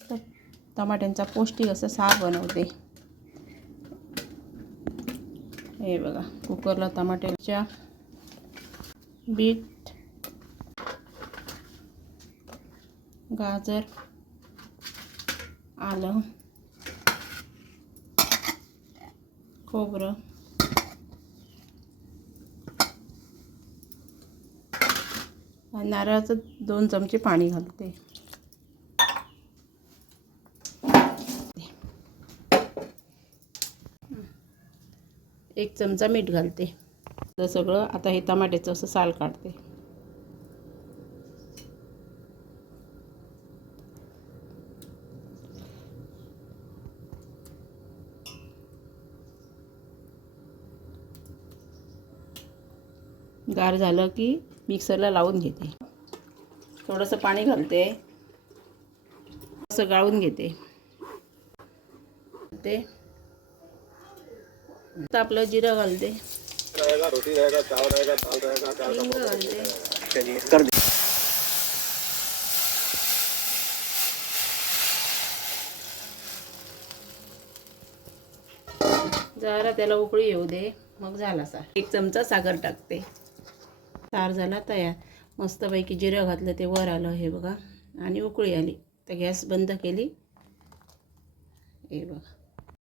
तर टमाट्यांचा पौष्टिक असं सार बनवते। हे बघा, कुकरला टमाट्याच्या बीट, गाजर, आलं, खोबरं, नारळाचं 2 चमचे पाणी घालते। 1 चमचा मीठ घालते। तर सगळं आता हे टमाट्याचं असं साल काढते। गार झालं की मिक्सरला लावून घेते। थोडंसं पाणी घालते, असं गाळून घेते। ते आपलं जिरं घालते, रोटी रहेगा, चावल रहेगा, दाल रहेगा, हिंग घालते, चलिए कर दे। जरा त्याला उकळी येऊ दे, मग झाला सार। 1 चमचा साखर टाकते। सार झाला तयार। मस्तपैकी जिरं घातलं ते वर आलं, हे बघा, आणि उकळी आली तर गॅस बंद केली। हे बघा।